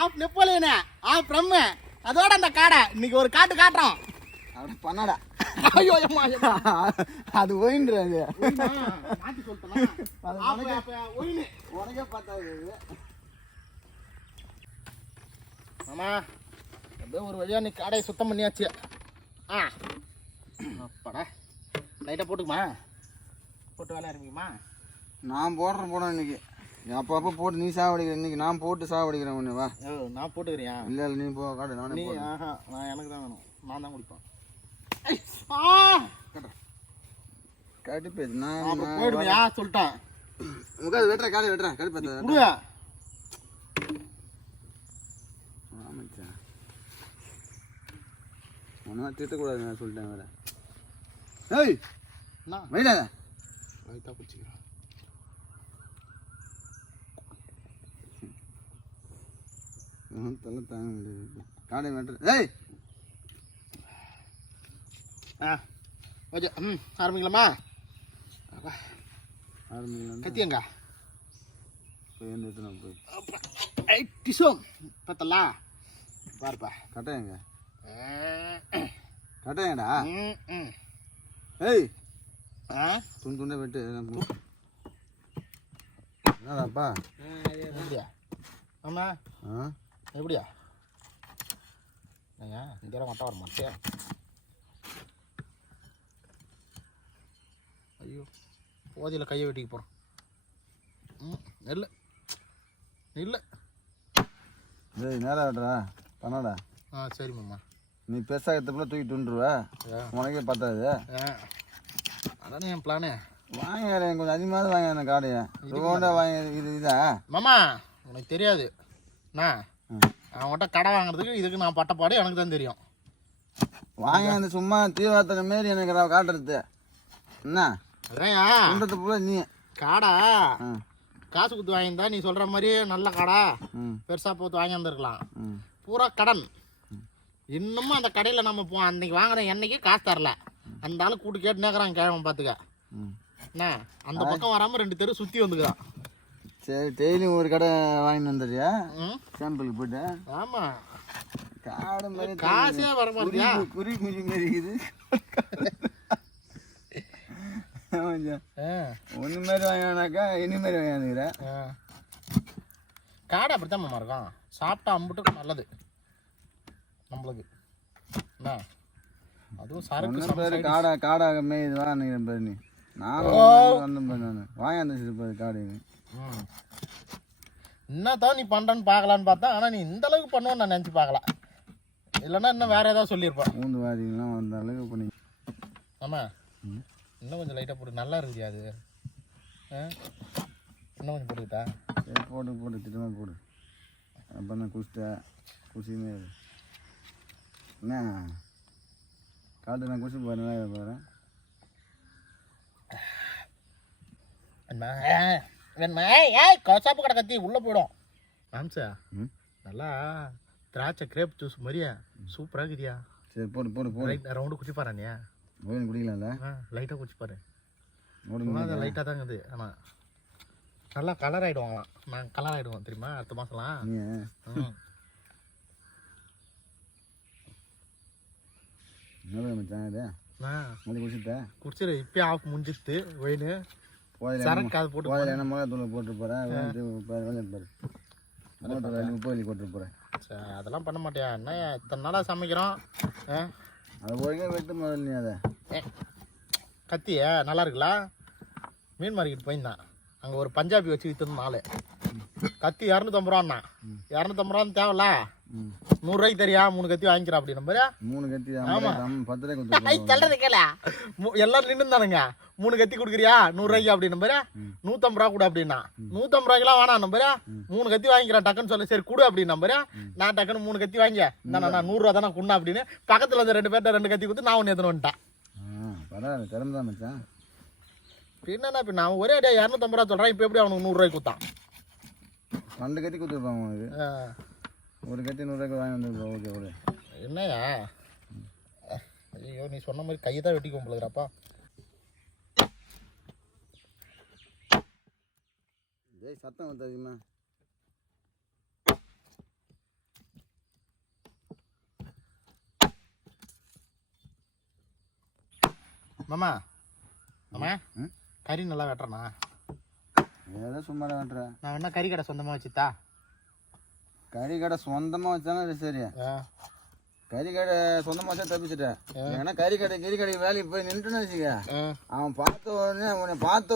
Of நெப்போலியனு of பிரம்மு அதோட அந்த காடை இன்னைக்கு ஒரு காட்டு காட்டுறோம். அப்படி பண்ணாடா. ஐயோ அது ஒயின்றது மாற்றி சொல்லிட்டேன். உனக்கே பார்த்தாது ஆமா. அப்படியே ஒரு வழியாக நீ காடையை சுத்தம் பண்ணியாச்சு. அப்பாடா லைட்டாக போட்டுக்குமா, போட்டு வேலை ஆரம்பிக்குமா? நான் போடுறேன் இன்னைக்கு. அப்பப்போ போட்டு நீ சாவடிக்கிற. இன்னைக்கு நான் போட்டு சாவடிக்கிறேன் ஒன்று. வா. நான் போட்டுக்கிறியா? இல்லை நீ போ காடு. நீ நான் எனக்கு தான் வேணும். நான் தான் குடிப்பேன். கடுப்பேது. நான் போயிடுவியா சொல்லிட்டேன். உட்காந்து வெட்டுறேன். காடை வெட்டுறேன். கடுப்பேன். ஆமாச்சா ஒன்றா திட்டக்கூடாது. நான் சொல்லிட்டேன் வேற. ஏய் என்ன வைடாத லைட்டாக பிடிச்சிக்கிறேன். தலை தாங்க முடியாது. காடை வெட்டுறேன். ஏய் ஓகே. ஆரம்பிக்கலாமா? ஆரம்பிக்கலாம். கத்தியங்க போய் டிசோம் பார்த்தலா பாருப்பா. கட்டையங்க கட்டையடா. ஏய் துண்டு துண்டை வெட்டு. என்னடாப்பா எப்படியா? ஆமா எப்படியா? ஏங்க இந்த மட்டை வர மாட்டேன். ஐயோ போதியில் கையை வெட்டிக்க போகிறோம். இல்லை இல்லை ஏய் நேராக வெட்டுறா பண்ணாடா. சரி மாமா. நீ பெருசாகிறதுக்குள்ள தூக்கி துண்டுருவா. உனக்கே பார்த்தாது. அதானே என் பிளானு. வாங்கிறேன் கொஞ்சம் அதிகமாக வாங்க காடையை. ரோண்டா வாங்கி இதா மாமா உனக்கு தெரியாது. நான் அவங்ககிட்ட கடை வாங்குறதுக்கு இதுக்கு நான் பட்டப்பாடு எனக்கு தான் தெரியும். வாங்க அந்த சும்மா தீவிரத்தனை மாரி எனக்கு காட்டுறது என்ன? அதான் போல நீ காடா காசு கொடுத்து வாங்கியிருந்தா நீ சொல்ற மாதிரி நல்ல காடா பெருசா போட்டு வாங்கி வந்துருக்கலாம். பூரா கடன். இன்னமும் அந்த கடையில் நம்ம அன்னைக்கு வாங்குற எண்ணெய்க்கு காசு தரல. அந்த ஆளு கூட்டு கேட்டு நேக்குறான் கிழமை பார்த்துக்க. என்ன அந்த பக்கம் வராம 2 தெரு சுத்தி வந்துக்கிறான். சரி டெய்லியும் ஒரு கடை வாங்கிட்டு வந்துடுறியா சாம்பிளுக்கு போயிட்டு? ஆமா காடை மாதிரி காசே வர மாட்டியா? குறி குஞ்சு மாரி இருக்குது. ஒன்று மாரி வாங்கினாக்கா இனி மாரி வாங்கிக்கிறேன். காடை அப்படித்தான் மாமா இருக்கும். சாப்பிட்டா அம்புட்டு நல்லது நம்மளுக்கு. என்ன அதுவும் சரக்கு பேர் காடை காடை மேய்து வாங்கிக்கிறேன் பேர். நீ நான் வந்தேன் பேர். நான் வாங்கி பேர் காடை. என்னத்தான் நீ பண்ணுறன்னு பார்க்கலான்னு பார்த்தா. ஆனால் நீ இந்த அளவுக்கு பண்ணுவேன்னு நான் நினச்சி பார்க்கல. இல்லைன்னா இன்னும் வேறு ஏதாவது சொல்லியிருப்பேன். பூந்து வாதிங்களாம் வந்த அளவுக்கு பண்ணி. ஆமாம் இன்னும் கொஞ்சம் லைட்டாக போட்டு நல்லா இருக்குதியா அது? இன்னும் கொஞ்சம் போட்டுக்கிட்டா? சரி போட்டு திட்டமாக போடு. அப்போ நான் குசியுமே என்ன காட்டு நான் குசி போகிறேன் போகிறேன். கசாப்பு கடை கத்தி உள்ளே போயிடும். ஆம்சா நல்லா திராட்சை கிரேப் ஜூஸ் மாதிரியா சூப்பராக இருக்குதியா? சரி போடு ரவுண்டு குச்சி பாருனியா? ஓயின் குடிக்கலாம்ல? லைட்டாக குச்சி பாரு. அது லைட்டாக தான் இருக்குது. ஆனால் நல்லா கலர் ஆகிடுவாங்களாம். நாங்கள் கலர் ஆகிடுவோம் தெரியுமா அடுத்த மாதம்லாம். மச்சான் இது குடிச்சிட்டேன். குடிச்சிரு இப்பயே ஆஃப் முடிஞ்சிட்டு ஒயின் சரக்கு அது போட்டு என்ன மிளகா தூளை போட்டு போகிறேன். உப்பு போட்டு போகிறேன். சரி அதெல்லாம் பண்ண மாட்டியா? என்ன இத்தனை நாளாக சமைக்கிறோம். அதை ஒழுங்காக வெட்டு முதல்ல. நீ அதை கத்தியா நல்லா இருக்குல்ல? மீன் மார்க்கெட் போயிருந்தான். அங்கே ஒரு பஞ்சாபி வச்சு விற்றுந்த நாள் கத்தி 250 ரூபாண்ணா. 250 ரூபான்னு தேவையில்ல. 100 ரூபாய்க்கு தெரியா 3 கத்தி வாங்கிக்கிறா அப்படி நம்பரு. 3 கத்தி 10 ரூபாய்க்கு சொல்றது கேள. எல்லாரும் நின்று தானுங்க 3 கத்தி கொடுக்குறியா 100 ரூபாய்க்கு அப்படி நம்பரு. 150 ரூபா கூட அப்படின்னா 150 ரூபாய்க்குலாம் வேணாம் நம்பரு. 3 கத்தி வாங்கிக்கிறேன் டக்குன்னு சொல்லு. சரி கொடு அப்படின்னு நம்பரு. நான் டக்குன்னு 3 கத்தி வாங்க நான் 100 ரூபா தானே குண்ணா அப்படின்னு பக்கத்தில் வந்து 2 பேர்ட்ட 2 கத்தி கொடுத்து நான் ஒன்று எடுத்துன்னு வந்துட்டேன். பரவாயில்ல திறமைதான் மச்சான். என்னன்னா இப்போ நான் ஒரே அடியா 250 ரூபா சொல்கிறேன். இப்போ எப்படி அவனுக்கு 100 ரூபாய்க்கு கொடுத்தான்? 2 கத்தி கொடுத்துருப்பாங்க அவனுக்கு. ஒரு கத்தி 100 ரூபாய்க்கு வாங்கி வந்துருப்பா. ஓகே ஒரு என்னையா? ஐயோ நீ சொன்ன மாதிரி கையை தான் வெட்டிக்க போலதுறாப்பா. சத்தம் வந்து அதிகமா மாமா மாமா கறி நல்லா வெட்டுறேண்ணா. ஏதோ சும்மா வெட்டுறேன். நான் வேணா கறி கடை சொந்தமாக வச்சுத்தா? கறி கடை சொந்தமாக வச்சாலும் சரி. கறி கடை சொந்தமாக வச்சா தப்பிச்சிட்டேன். ஏன்னா கறி கடை வேலைக்கு போய் நின்றுன்னு வச்சுக்க, அவன் பார்த்த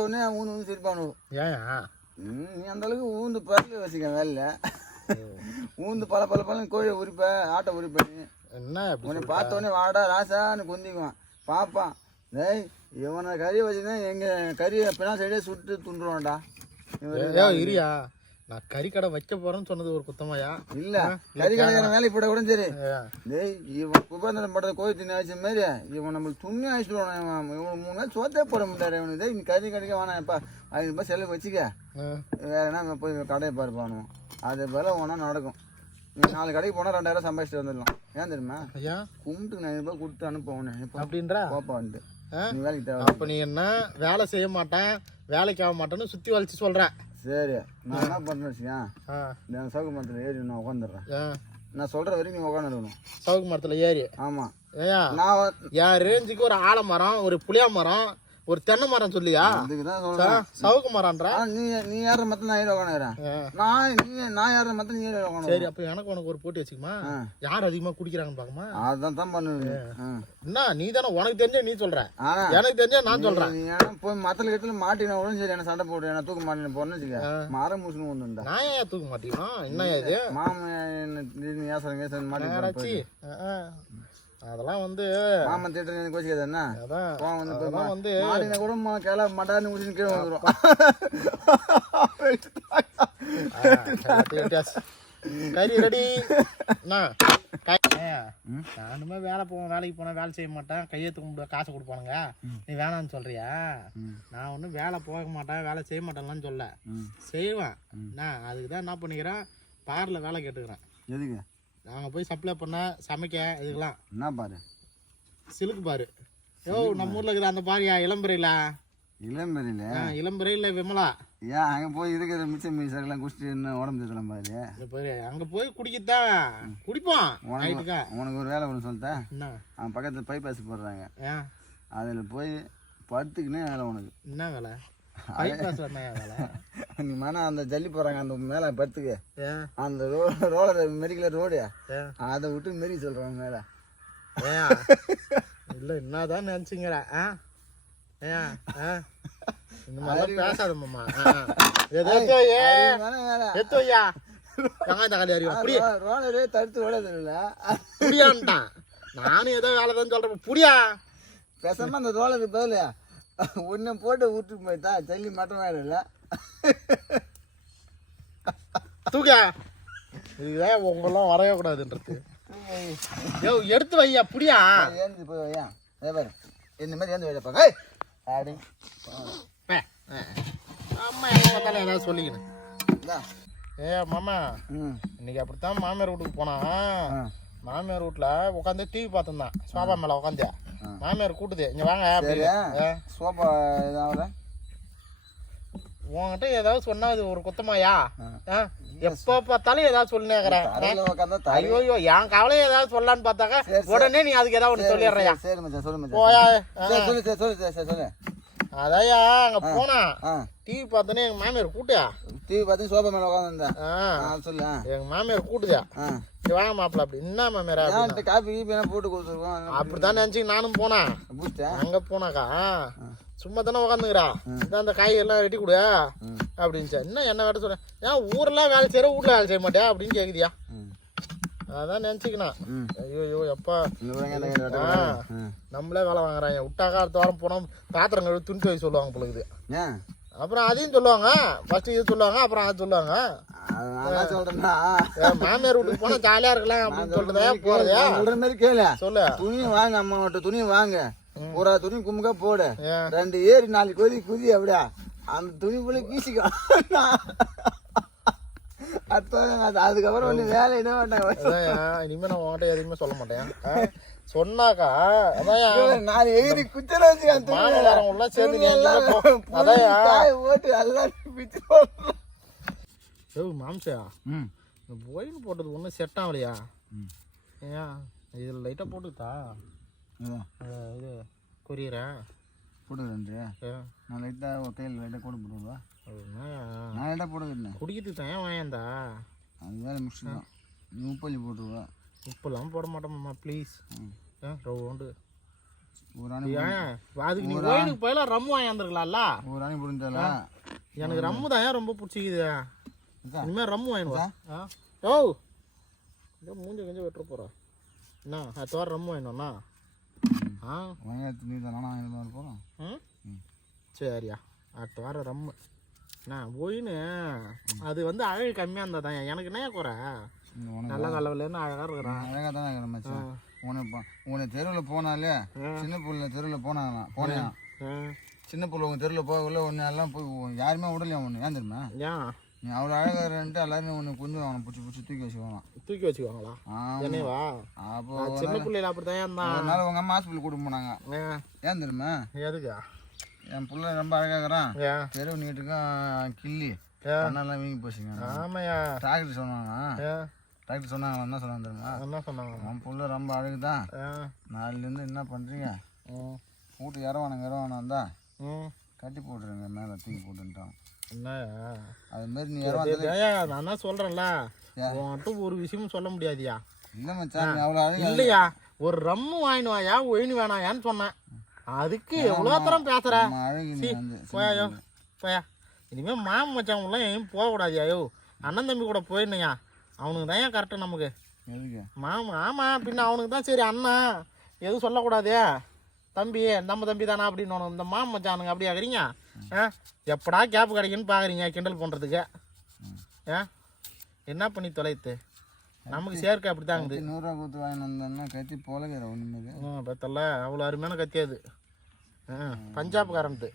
உடனே ஊந்து ஊந்து சிரிப்பானு. ஏன் நீ அந்த அளவுக்கு ஊந்து பறக்க வச்சுக்க வேலையில. ஊந்து பல கோழி உரிப்ப ஆட்டை உரிப்ப. நீ என்ன உன்னை பார்த்த உடனே வாடா ராசான்னு குந்திக்குவான். பார்ப்பான், டேய் இவனை கறியை வச்சுன்னா எங்கள் கறியை பின்னா சைடே சுட்டு துண்டுருவான்டா. இரியா, நான் கறி கடை வைக்க போறேன்னு சொன்னது ஒரு குத்தமாயா? இல்ல, கறி கடைக்கான வேலைக்கு போட கூட சரி. டேய் இவன் குபேந்திரன் படத்தை கோயில் தின்னு ஆச்சு மாரி இவன் நம்மளுக்கு துண்ணி ஆயிடுவான். இவன் 3 நாள் சோத்தே போட முடியாது. இவனுக்கு நீ கறி கடைக்க வேணாம்ப்பா, 500 ரூபாய் செலவு வச்சுக்க, வேற என்ன போய் கடையை பாருப்பானு. அது போல ஒன்றா நடக்கும். நீ 4 கடைக்கு போனால் 2000 சம்பாதிச்சுட்டு வந்துடலாம். ஏன் தெரியுமா? கும்பிட்டுக்கு 500 ரூபாய் கொடுத்து அனுப்புவோன்னு அப்படின்றா கோப்பா வந்துட்டு நீ வேலைக்கு தேவை. அப்போ நீ என்ன வேலை செய்ய மாட்டேன், வேலைக்கு ஆக மாட்டேன்னு சுற்றி வலிச்சு சொல்கிறேன். சரி, நான் என்ன பண்ணுறேன் வச்சுக்கேன், சவுக்கு மரத்தில் ஏறி நான் உட்காந்துடுறேன். நான் சொல்கிற வரைக்கும் நீ உட்காந்துருக்கணும். சவுக்கு மரத்தில் ஏறி? ஆமாம். ஏயா நான் என் ரேஞ்சுக்கு ஒரு ஆலமரம், ஒரு புளியா மரம், ஒரு தென்னை மரம் சொல்லியா? அதுக்கு தான் சொல்கிறேன் சவுக்கு மரம்ன்றா. நீ ஏற மரத்தில் நான் ஏறி உட்காந்துக்கிறேன். நான் ஏற மரத்தில் நீ ஏறி உட்காந்து. சரி, அப்போ எனக்கு உனக்கு ஒரு போட்டி வச்சுக்குமா? யார் அதிகமாக குடிக்கிறாங்கன்னு பார்க்குமா? அதுதான் பண்ணுவேன். என்ன நீ தானே, உனக்கு தெரிஞ்ச நீ சொல்ற, எனக்கு தெரிஞ்ச நான் சொல்றேன். நீ போய் மரத்துல கெத்துல மாட்டினா கூட சரி, என்ன சண்டை போட்டு என்ன தூக்க மாட்டேன்னு போறேன்னு வச்சுக்க, மரம் முசுன்னு ஒண்ணு. நான் ஏன் தூக்க மாட்டேன்? என்ன இது மாமன் ஏசன் மாட்டி அதெல்லாம் வந்து மாமன் திட்டம் எனக்கு கோச்சிக்காது. என்ன அதான் வந்து மாட்டினா கூட கிளை மட்டான்னு முடிச்சுன்னு கீழே வந்துடும். கறி ரெடி. நானுமே வேலைக்கு போனேன், வேலை செய்ய மாட்டேன், கையெழுத்து கும்பிட காசு கொடுப்பானுங்க. நீ வேணான்னு சொல்றியா? நான் ஒன்றும் வேலை போக மாட்டேன், வேலை செய்ய மாட்டேன்லாம் சொல்ல, செய்வேன். நான் அதுக்கு தான் என்ன பண்ணிக்கிறேன், பார்ல வேலை கேட்டுக்கிறேன். எதுக்கு? நாங்கள் போய் சப்ளை பண்ண, சமைக்க, இதுக்கெல்லாம். என்ன பாரு? சிலுக்கு பாரு. நம்ம ஊர்ல இருக்குது அந்த பாரியா, இளம்பரையில. இளம்பரை இல்ல விமலா. ஏன் அங்க போய் இருக்கிற மிச்சம் மீசெல்லாம் குடிச்சிட்டு என்ன உடம்பு தேத்தலாம் பாரு. அங்க போய் குடிக்கத்தான் குடிப்போம். உனக்கு ஒரு வேலை ஒன்று சொல்லிட்டேன். அவன் பக்கத்துல பைபாஸ் போடுறாங்க, அதுல போய் படுத்துக்கினே வேலை. உனக்கு என்ன வேலை? நீ மன அந்த ஜல்லி போறாங்க அந்த மேல படுத்துக்கு, அந்த ரோலர் மெரிக்கல ரோடு, அதை விட்டு மெரி சொல்றாங்க மேல. இல்ல என்னதான் நினைச்சுங்கிற? இந்த மாதிரி பேசாத மாமா. ரோலரே தடுத்து ஓடாதுல்ல, புரியான்ட்டான். நானும் ஏதோ வேலை தான் சொல்றேன், புரியா? பேசாம அந்த ரோலருக்கு பதில் ஒன்னு போட்டு விட்டு போயிட்டா ஜல்லி மட்டும் வேலை இல்லை. தூக்க இதுதான் உங்கெல்லாம் வரவே கூடாதுன்றது. எடுத்து வையா, புரியா? ஏந்து போய் வையா. அதே பாரு இந்த மாதிரி ஏந்து வைப்பாங்க. அப்படி அம்மா எங்க பார்த்தாலும் ஏதாவது சொல்லிக்கணும். மாமா இன்னைக்கு அப்படித்தான் மாமியார் வீட்டுக்கு போனா, மாமியார் வீட்டுல உட்காந்து டிவி பார்த்துருந்தான், சோபா மேல உட்காந்து. மாமியார் கூட்டுது, இங்க வாங்க. சோபா ஏதாவது உன்கிட்ட ஏதாவது சொன்னா அது ஒரு குத்தமாயா? எப்ப பார்த்தாலும் ஏதாவது சொல்லினேக்கிறேன். ஐயோ என் கவலையை ஏதாவது சொல்லலான்னு பார்த்தாக்க உடனே நீ அதுக்கு ஏதாவது ஒன்று சொல்லிடுறியா? சரி மச்சான் சொல்லு போயா. சொல்லு. அதையா அங்க போனா டிவி பார்த்தோன்னே எங்க மாமியார் கூட்டியா, டிவி பார்த்து சோபா மேல உட்காந்துருந்தேன். சொல்லு. எங்க மாமியார் கூட்டுதா, வாங்க மாப்பிள்ள. அப்படி என்ன மாமியார் காபி போட்டு கொடுத்துருக்கோம். அப்படித்தான் நினைச்சு நானும் போனேன். அங்க போனாக்கா சும்மா தானே உட்காந்துக்கிறா, அந்த காய் எல்லாம் ரெட்டி கொடு அப்படின்னு. என்ன என்ன வேலை சொல்றேன், ஏன் ஊரெல்லாம் வேலை செய்யற வீட்டுல வேலை செய்ய மாட்டியா அப்படின்னு கேக்குதியா? அதான் நினைச்சுக்கணும். ஐயோ எப்பா நம்மளே வேலை வாங்குறாங்க. விட்டாக்கா அடுத்த வாரம் போனோம் பாத்திரம் கழுவி துணி துவை சொல்லுவாங்க பொழுது. அப்புறம் அதையும் சொல்லுவாங்க, ஃபர்ஸ்ட் இது சொல்லுவாங்க, அப்புறம் அது சொல்லுவாங்க. மாமியார் வீட்டுக்கு போனா ஜாலியா இருக்கலாம் அப்படின்னு சொல்றதே போறதா மாதிரி கேளு. சொல்லு. துணி வாங்க, அம்மா மட்டும் துணி வாங்க, ஒரு துணி குமுக்கா போடு, 2 ஏறி 4 குதி அப்படியா அந்த துணி போல கீசிக்கோ. அதுக்கப்புறம் ஒண்ணு வேலை என்ன மாட்டாங்க. இனிமே நான் உன்கிட்ட எதுவுமே சொல்ல மாட்டேன். சொன்னாக்கா அதான் 4 எகிரி குச்சல உள்ள சேர்ந்து ஓட்டு எல்லாம் மாம்சா இந்த போயின் போட்டது ஒன்றும் செட் ஆகலையா? ஏன் இதில் லைட்டாக போட்டுக்கிட்டா இது கொரியறேன். போட்டுக்கிறேன்றியா நான் லைட்டாக ஒரு கையில் லைட்டாக கூட போட்டுருவா நான் லைட்டாக போட்டுக்கிறேன் குடிக்கிறதுக்கு தான் வாங்கியாந்தா அது வேலை முடிச்சுதான் நீ உப்பள்ளி போட்டுருவா உப்பெல்லாம் போட மாட்டோம்மா ப்ளீஸ் ரவுண்டு ஒரு அணி அதுக்கு நீ கோயிலுக்கு போயில ரம்மு வாங்கியாந்துருக்கலாம்ல ஒரு அணி புரிஞ்சால எனக்கு ரம்மு தான் ரொம்ப பிடிச்சிக்குது இனிமேல் ரம்மு வாங்கிடுவா ஓ இதோ மூஞ்ச கொஞ்சம் வெட்டுற போகிறோம் என்ன அது தோற ரம்மு வாங்கினோண்ணா வாங்காத்து நீ தான் நானும் போகிறோம் சரியா அடுத்த வாரம் ரம்மு நான் ஒயின்னு அது வந்து அழகு கம்மியாக இருந்தால் தான் எனக்கு என்ன குறை நல்ல கலவிலேருந்து அழகாக இருக்கிறான் அழகாக தானே இருக்கிற மச்சான் உன்னை தெருவில் போனாலே சின்ன பிள்ளை தெருவில் போனேன் சின்ன பிள்ளை உங்கள் தெருவில் போகக்குள்ள ஒன்று எல்லாம் போய் யாருமே விடலையா ஒன்று ஏன் தெரியுமா ஏன் நீ அவ்வளோ அழகாக எல்லாருமே ஒன்று கொஞ்சம் அவனை பிடிச்சி தூக்கி வச்சுக்குவாங்களா என்னவா அப்போ சின்ன பிள்ளைல அப்படித்தான் இருந்தான் அதனால உங்கள் அம்மா ஹாஸ்பிட்டல் கூட்டு போனாங்க ஏன் தெரியுமா எதுக்கா என் பிள்ளை ரொம்ப அழகாகிறான் தெருவு நீட்டுக்கும் கிள்ளி கண்ணெல்லாம் வீங்கி போச்சுங்க ஆமையா டாக்டர் சொன்னாங்க டாக்டர் சொன்னாங்க என்ன சொன்னாங்க தெரியுமா என்ன சொன்னாங்க என் பிள்ளை ரொம்ப அழகுதான் நாலுலேருந்து என்ன பண்ணுறீங்க வீட்டு இரவானம் தான் கட்டி போட்டுருங்க மேலே தூக்கி போட்டுட்டான் அது மாதிரி நீ நான் என்ன சொல்றேன்ல உன்கிட்ட ஒரு விஷயமும் சொல்ல முடியாதியா இல்லை மச்சான் நீ அவ்வளோ அழகு இல்லையா ஒரு ரம்மு வாங்கினுவாயா ஒயினு வேணாயான்னு சொன்னேன் அதுக்கு எவ்வளோ தரம் பேசுற போயா போயா இனிமே மாமன் மச்சான் எங்கேயும் போகக்கூடாதியா யோ அண்ணன் தம்பி கூட போயிடணுயா அவனுக்கு தான் ஏன் கரெக்டாக நமக்கு மாமா ஆமாம் பின்ன அவனுக்கு தான் சரி அண்ணா எதுவும் சொல்லக்கூடாதே தம்பி நம்ம தம்பி தானா அப்படின்னு இந்த மாமன் மச்சானுங்க அப்படியா இருக்கிறீங்க எப்படா கேப் கிடைக்குன்னு பார்க்குறீங்க கிண்டல் பண்ணுறதுக்கு என்ன பண்ணி தொலைத்து நமக்கு சேர்க்க அப்படி தாங்குது 100 ரூபா கொடுத்து வாங்கி வந்தோம்னா கத்தி போலகிற ஒன்றுமே பார்த்தல அவ்வளோ அருமையான கத்தியாது பஞ்சாப்காரன்து